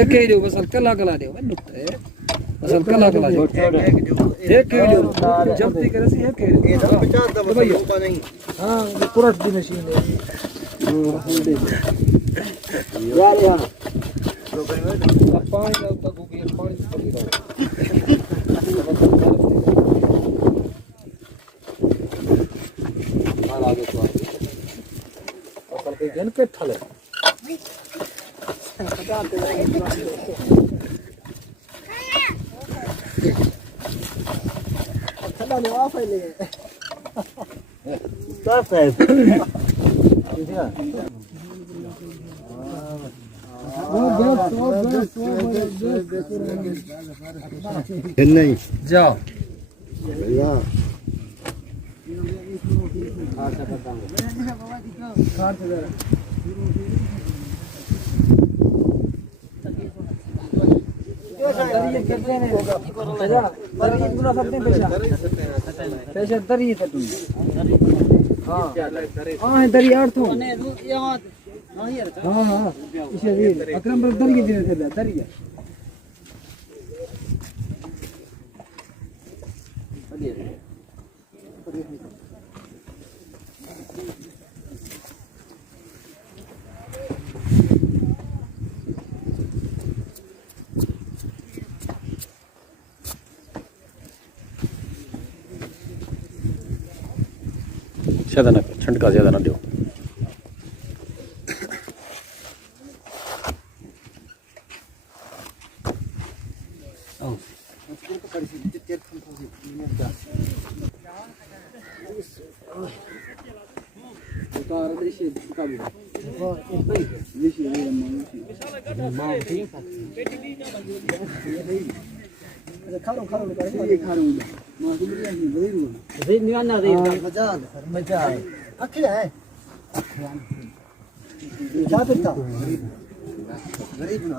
एक ही जो बस हल्का कला दे बस हल्का कला दे एक ही जो जब तक करे से एक ही तो भैया हां पूरा दी मशीन है यार यार तो पानी डालता होगी पानी पड़ी रहो मार आगे तो और के जन पे ठले ठंडा नहीं आ पहले तो है नहीं जाओ भैया अकरम दरिया दरिया ज्यादा ना छंटका ज्यादा ना दो खारो ये खारो मां तुम ये निवाना दे मजा आखिर है क्या पता गरीब ना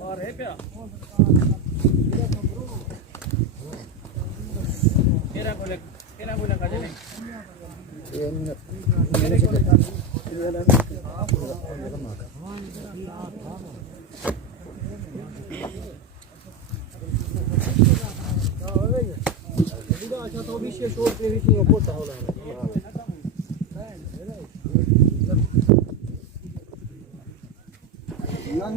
और है क्या केरा बोले काजे नहीं अच्छा तो भी शेष और भी नहीं होता होला ना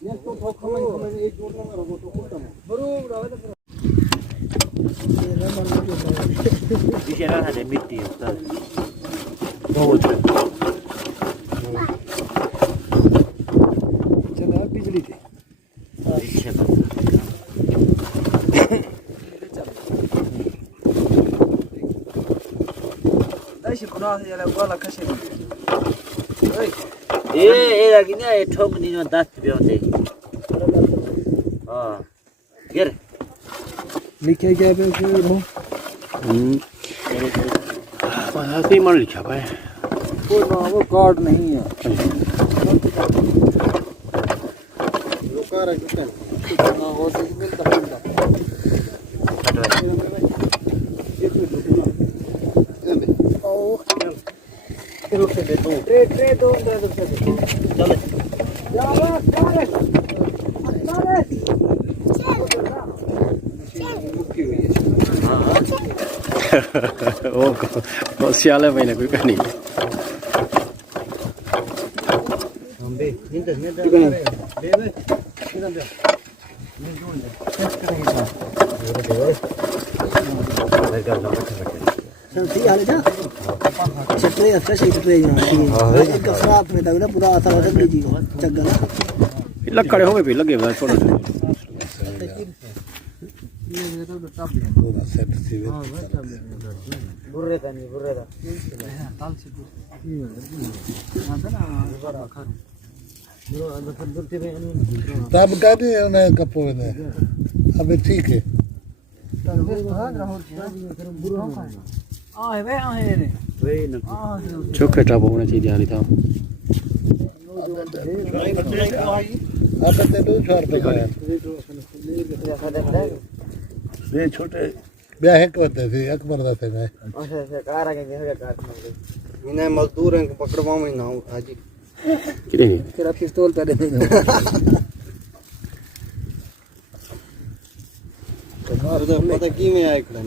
नेस्तो तो खमन एक जोड़ में रहो तो कुटम बरोबर आवे तो ये ना है मिट्टी है बहुत चला बिजली थे दाइश खुना से याला वाला कशे ये लगी ना ये ठोक नहीं जो 10 रुपए होते हां गिर लिखे क्या पे हो पता नहीं मन लिखा भाई वो कार्ड नहीं है लोका रखता है ना हो से मिलता है ट्रे दो चलो चल ਉਹ ਸਿਆਲੇ ਪਈ ਨਾ ਕੋਈ ਕਹਾਣੀ संती हाल जा छटरे अच्छा से छटरे जाना एक खराब में तक ना पूरा आथा होता लीजी चग्गा ਲੱਕੜੇ ਹੋਵੇ ਵੀ ਲੱਗੇ ਵਾ ਛੋਟਾ बुर्रे था नहीं बुर्रे था तब कहते हैं उन्हें कपूर ने अभी ठीक है ਚੋਖੇ ਟਾਪ ਹੋਣੇ ਚਾਹੀਦੇ ਆਲੀ ਤਾਂ अब तो 200 रुपए का ये छोटे ब्याह करते थे अकबर दाते में अच्छा अच्छा कार आ गए हो कार इन्हें मजदूर हैं पकड़वाओ ही ना आज ਕਿਹੜੇ तेरा पिस्तौल पे दे दे पता की में आए खड़ा